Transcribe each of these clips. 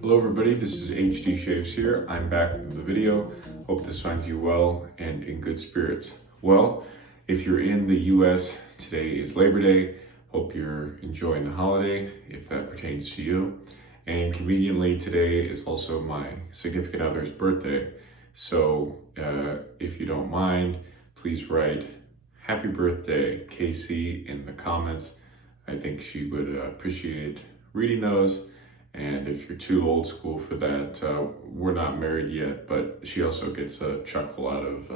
Hello everybody, this is HD Shaves here. I'm back with the video. Hope this finds you well and in good spirits. Well, if you're in the US, today is Labor Day. Hope you're enjoying the holiday, if that pertains to you. And conveniently, today is also my significant other's birthday. So if you don't mind, please write Happy Birthday, Casey, in the comments. I think she would appreciate reading those. And if you're too old school for that, we're not married yet, but she also gets a chuckle out of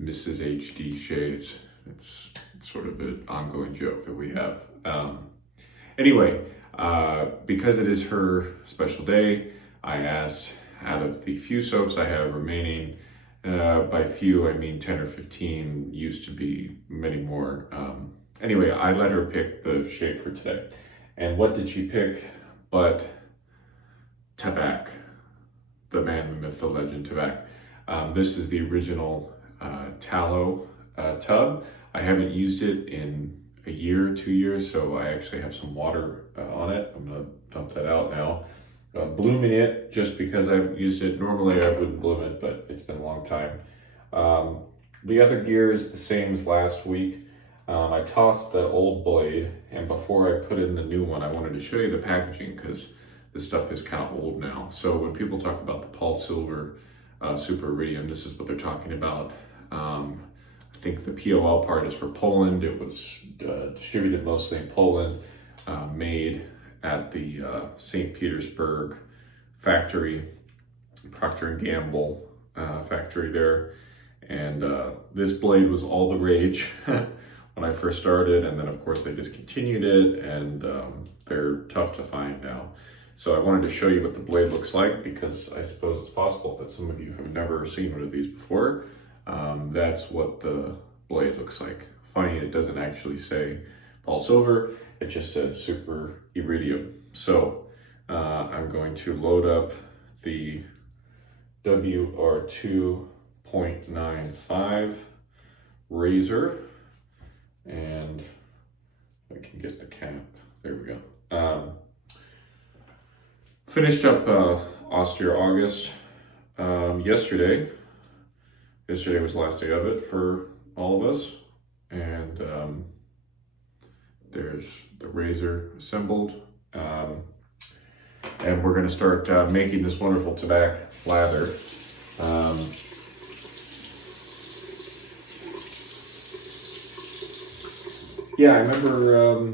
Mrs. HD Shaves. It's sort of an ongoing joke that we have. Anyway, because it is her special day, I asked, out of the few soaps I have remaining, by few I mean 10 or 15, used to be many more. Anyway, I let her pick the shave for today. And what did she pick? But Tabac, the man, the myth, the legend, Tabac. This is the original tallow tub. I haven't used it in a year, 2 years, so I actually have some water on it. I'm gonna dump that out now. Blooming it just because I've used it. Normally I wouldn't bloom it, but it's been a long time. The other gear is the same as last week. I tossed the old blade, and before I put in the new one, I wanted to show you the packaging because this stuff is kind of old now. So when people talk about the Polsilver Super Iridium, this is what they're talking about. I think the POL part is for Poland. It was distributed mostly in Poland, made at the St. Petersburg factory, Procter & Gamble factory there. And this blade was all the rage when I first started, and then of course they discontinued it, and they're tough to find now. So I wanted to show you what the blade looks like, because I suppose it's possible that some of you have never seen one of these before. That's what the blade looks like. Funny, it doesn't actually say Polsilver, it just says Super Iridium. So I'm going to load up the WR2.95 razor, and I can get the cap. There we go. Finished up Austere August yesterday. Yesterday was the last day of it for all of us, and there's the razor assembled, and we're going to start making this wonderful Tabac lather. Yeah, I remember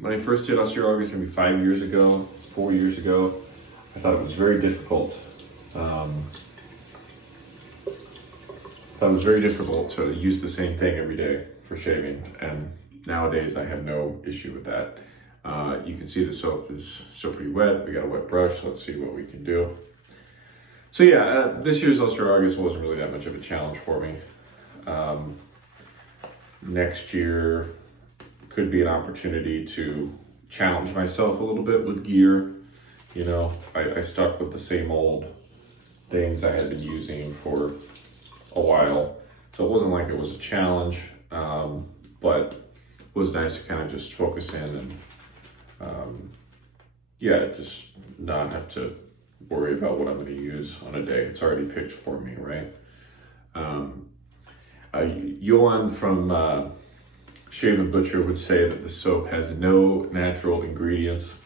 when I first did Austere August, maybe 4 years ago, I thought it was very difficult. To use the same thing every day for shaving, and nowadays I have no issue with that. You can see the soap is still pretty wet. We got a wet brush. Let's see what we can do. So yeah, this year's Austere August wasn't really that much of a challenge for me. Next year could be an opportunity to challenge myself a little bit with gear. You know, I stuck with the same old things I had been using for a while, so it wasn't like it was a challenge, but it was nice to kind of just focus in and yeah, just not have to worry about what I'm going to use on a day. It's already picked for me, right? Johan from Shave and Butcher would say that the soap has no natural ingredients.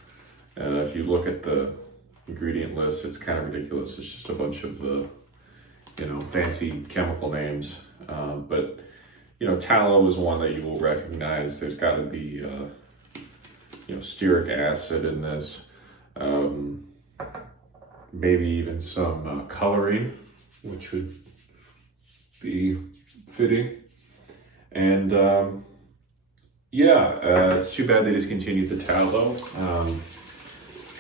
If you look at the ingredient list, it's kind of ridiculous. It's just a bunch of fancy chemical names. But tallow is one that you will recognize. There's got to be stearic acid in this. Maybe even some coloring, which would be fitting. And it's too bad they discontinued the tallow.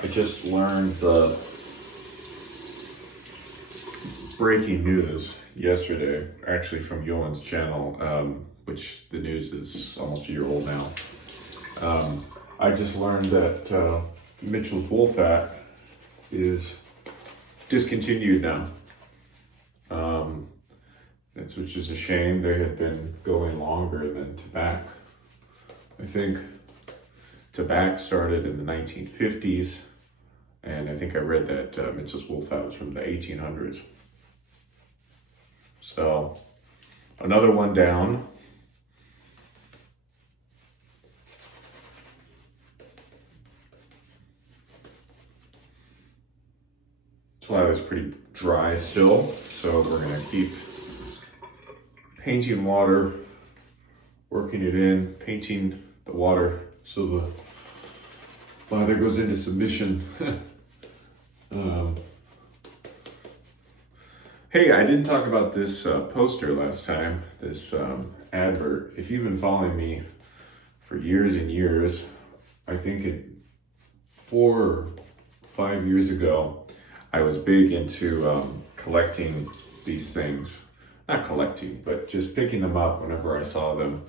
I just learned the breaking news yesterday, actually from Johan's channel, which the news is almost a year old now. I just learned that Mitchell's Wolfat is discontinued now, which is a shame. They had been going longer than Tabac. I think Tabac started in the 1950s, And I think I read that Mitchell's Wolf was from the 1800s. So another one down. This lather is pretty dry still, so we're gonna keep painting water, working it in, painting the water so the lather goes into submission. Hey, I didn't talk about this poster last time, this advert. If you've been following me for years and years, I think 4 or 5 years ago, I was big into collecting these things. Not collecting, but just picking them up whenever I saw them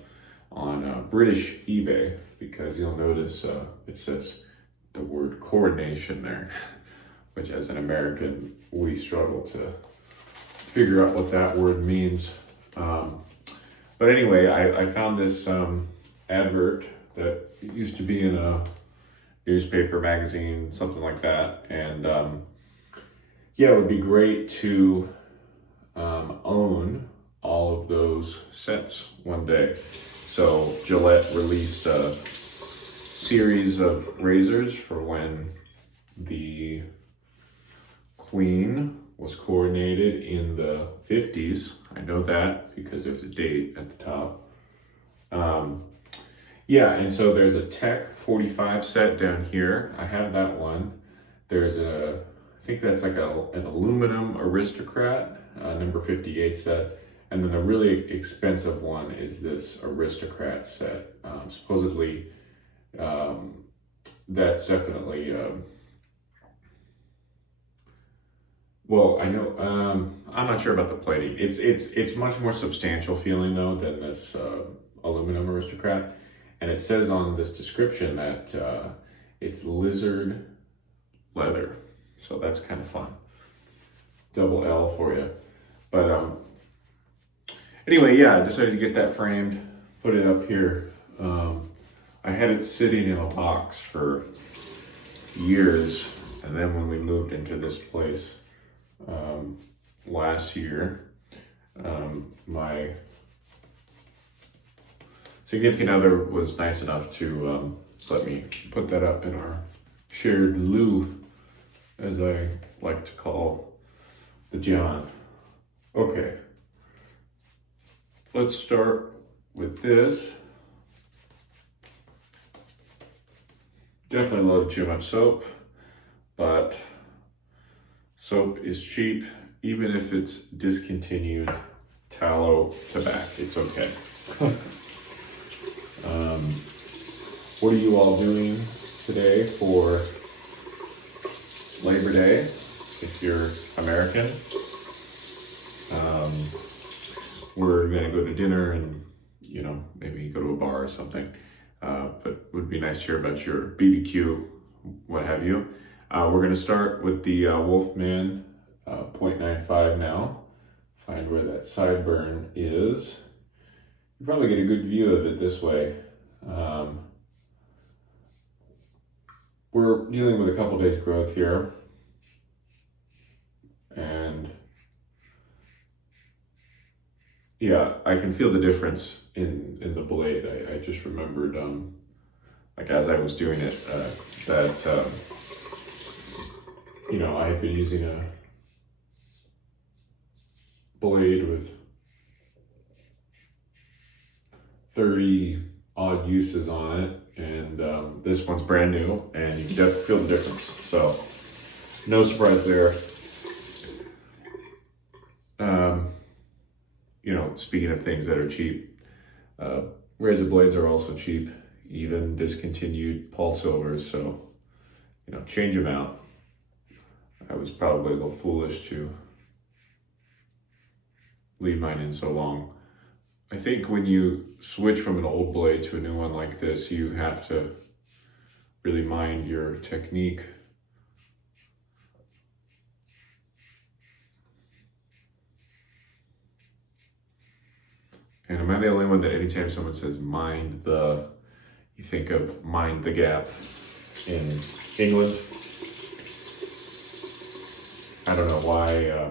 on British eBay, because you'll notice it says the word coordination there, which as an American, we struggle to figure out what that word means. But anyway, I found this advert that used to be in a newspaper, magazine, something like that. And yeah, it would be great to own all of those sets one day. So Gillette released a series of razors for when the Queen was coronated in the 50s. I know that because there's a date at the top. Yeah, and so there's a Tech 45 set down here. I have that one. There's I think that's like an aluminum Aristocrat, number 58 set. And then the really expensive one is this Aristocrat set. Supposedly, that's definitely, well, I know, I'm not sure about the plating. It's much more substantial feeling though than this aluminum Aristocrat. And it says on this description that it's lizard leather. So that's kind of fun. Double L for you. But anyway, yeah, I decided to get that framed, put it up here. I had it sitting in a box for years. And then when we moved into this place last year, my significant other was nice enough to let me put that up in our shared loo, as I like to call the John. Okay, let's start with this. Definitely a little too much soap, but soap is cheap, even if it's discontinued tallow Tabac, it's okay. What are you all doing today for Labor Day, if you're American? We're gonna go to dinner and, you know, maybe go to a bar or something. But it would be nice to hear about your BBQ, what have you. We're gonna start with the Wolfman 0.95 now. Find where that sideburn is. You probably get a good view of it this way. We're dealing with a couple days growth here. And yeah, I can feel the difference in the blade. I just remembered, like as I was doing it, that, you know, I had been using a blade with 30 odd uses on it, and this one's brand new, and you can definitely feel the difference. So no surprise there. You know, speaking of things that are cheap, razor blades are also cheap, even discontinued Polsilvers. So, you know, change them out. I was probably a little foolish to leave mine in so long. I think when you switch from an old blade to a new one like this, you have to really mind your technique. And am I the only one that anytime someone says mind the, you think of mind the gap in England? I don't know why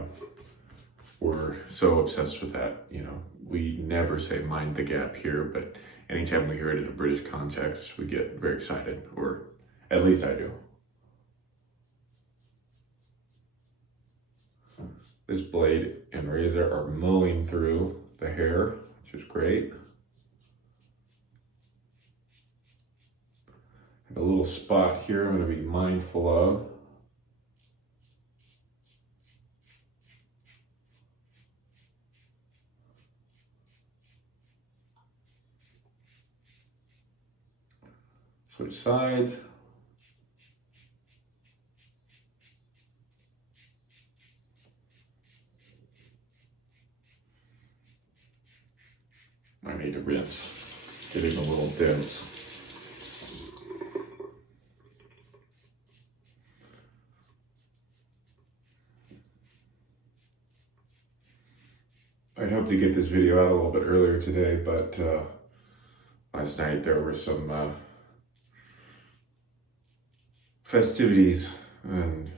we're so obsessed with that. You know, we never say mind the gap here, but anytime we hear it in a British context, we get very excited, or at least I do. This blade and razor are mowing through the hair, which is great. I have a little spot here I'm going to be mindful of. Switch sides. I need to rinse. It's getting a little dense. I'd hoped to get this video out a little bit earlier today, but last night there were some festivities and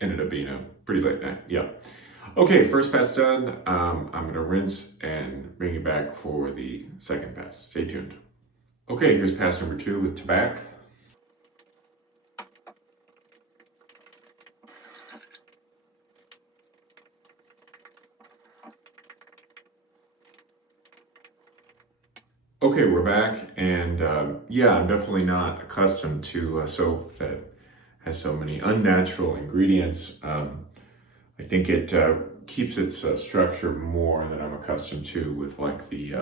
ended up being a pretty late night. Yeah. Okay, first pass done. I'm gonna rinse and bring you back for the second pass. Stay tuned. Okay, here's pass number 2 with Tabac. Okay, we're back, and yeah, I'm definitely not accustomed to soap that has so many unnatural ingredients. I think it keeps its structure more than I'm accustomed to with like the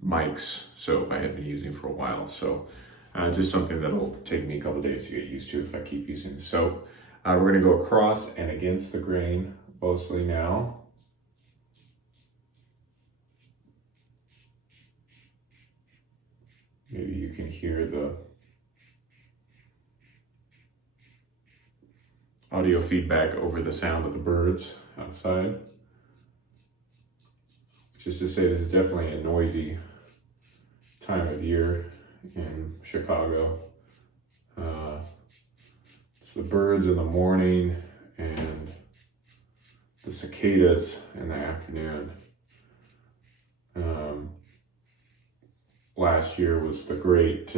Mike's soap I had been using for a while. So just something that'll take me a couple days to get used to if I keep using the soap. We're gonna go across and against the grain mostly now. Maybe you can hear the audio feedback over the sound of the birds outside. Which is to say, this is definitely a noisy time of year in Chicago. It's the birds in the morning and the cicadas in the afternoon. Last year was the great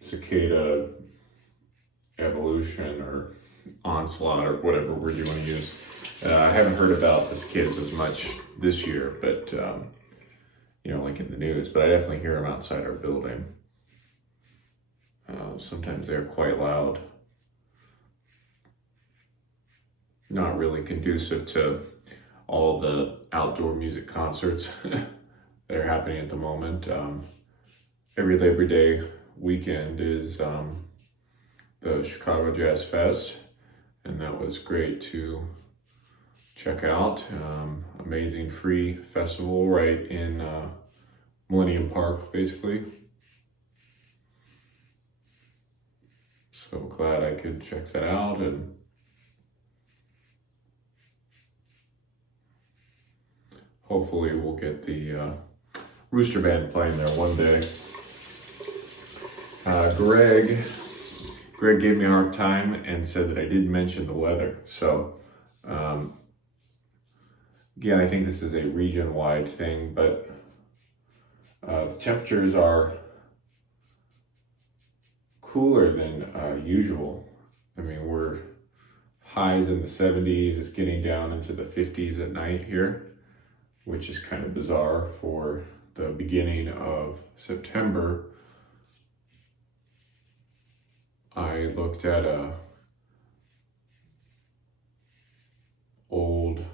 cicada evolution or onslaught or whatever word you want to use. I haven't heard about the cicadas as much this year, but you know, like in the news, but I definitely hear them outside our building. Sometimes they're quite loud. Not really conducive to all the outdoor music concerts that are happening at the moment. Every Labor Day weekend is the Chicago Jazz Fest, and that was great to check out. Amazing free festival right in Millennium Park, basically. So glad I could check that out, and hopefully we'll get the Rooster Band playing there one day. Greg gave me a hard time and said that I didn't mention the weather. So again, I think this is a region-wide thing, but the temperatures are cooler than usual. I mean, we're highs in the 70s. It's getting down into the 50s at night here, which is kind of bizarre for the beginning of September. I looked at a old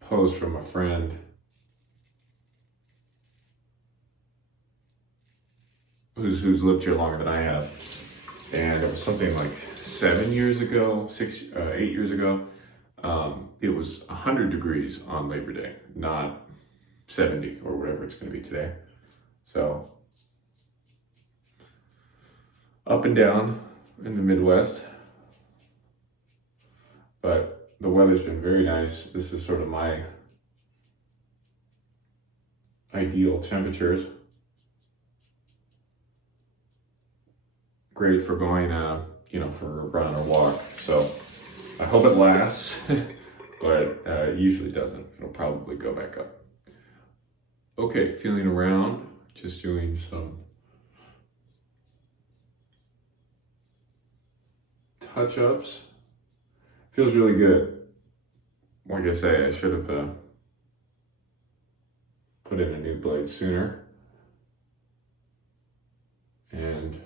post from a friend who's lived here longer than I have, and it was something like 7 years ago, 8 years ago. It was 100 degrees on Labor Day, not 70 or whatever it's going to be today. So up and down in the Midwest, but the weather's been very nice. This is sort of my ideal temperatures. great for going, for a run or walk. So I hope it lasts, but it usually doesn't. It'll probably go back up. Okay, feeling around, just doing some touch-ups. Feels really good. Like I say, I should have put in a new blade sooner. And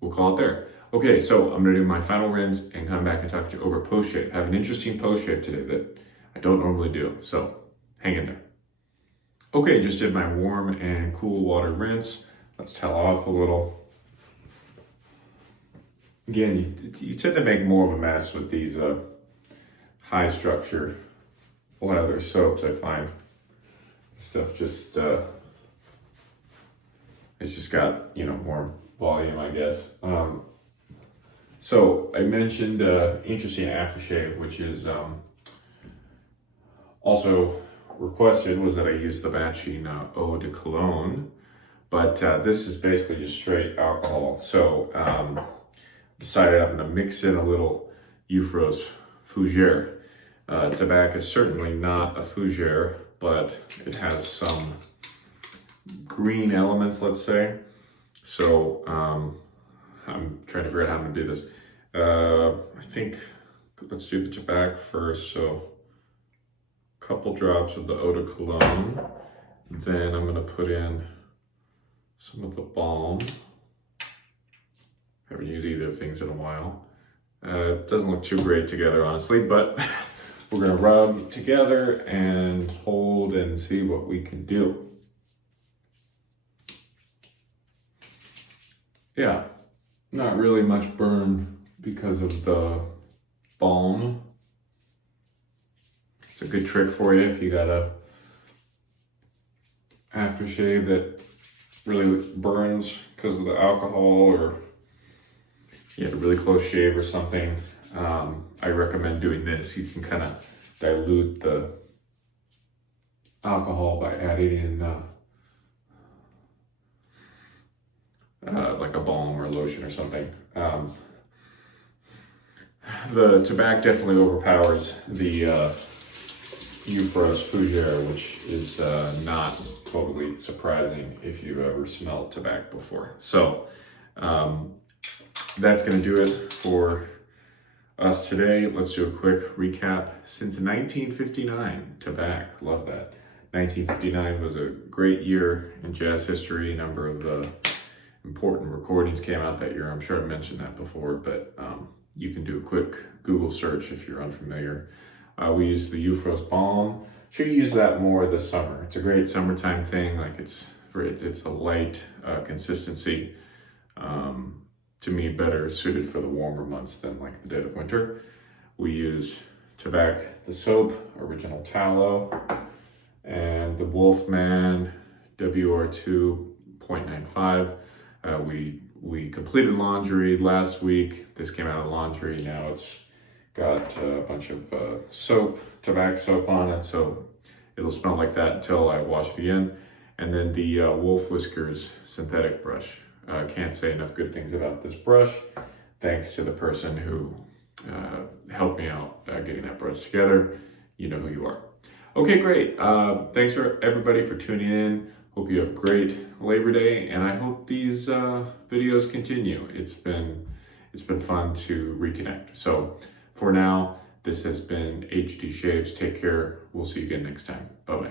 we'll call it there. Okay, so I'm gonna do my final rinse and come back and talk to you over post shave. I have an interesting post shave today that I don't normally do, so hang in there. Okay, just did my warm and cool water rinse. Let's towel off a little. Again, you tend to make more of a mess with these high structure lather soaps, I find. Stuff just, it's just got, more volume, I guess. So I mentioned interesting aftershave, which is also requested, was that I use the matching eau de Cologne, but this is basically just straight alcohol. So decided I'm gonna mix in a little Eufros Fougere. Tabac is certainly not a Fougere, but it has some green elements, let's say. So I'm trying to figure out how I'm gonna do this. I think let's do the Tabac first. So a couple drops of the eau de Cologne. Then I'm gonna put in some of the Balm. Haven't used either of things in a while. It doesn't look too great together, honestly, but we're gonna rub together and hold and see what we can do. Yeah, not really much burn because of the Balm. It's a good trick for you if you got a aftershave that really burns because of the alcohol, or you have a really close shave or something. I recommend doing this. You can kind of dilute the alcohol by adding in like a balm or lotion or something. The Tabac definitely overpowers the Eufros Fougere, which is not totally surprising if you've ever smelled Tabac before. So that's going to do it for us today. Let's do a quick recap. Since 1959, Tabac, love that. 1959 was a great year in jazz history. A number of important recordings came out that year. I'm sure I've mentioned that before, but you can do a quick Google search if you're unfamiliar. We use the Eufros Balm. Should use that more this summer. It's a great summertime thing. Like it's a light consistency. To me, better suited for the warmer months than like the dead of winter. We use Tabac, the soap, original tallow, and the Wolfman WR2 0.95. We completed laundry last week. This came out of laundry. Now it's got a bunch of soap, Tabac soap on it, so it'll smell like that until I wash it again. And then the Whiskers synthetic brush. Can't say enough good things about this brush. Thanks to the person who helped me out getting that brush together. You know who you are. Okay, great. Thanks for everybody for tuning in. Hope you have a great Labor Day, and I hope these videos continue. It's been fun to reconnect. So for now, this has been HD Shaves. Take care. We'll see you again next time. Bye-bye.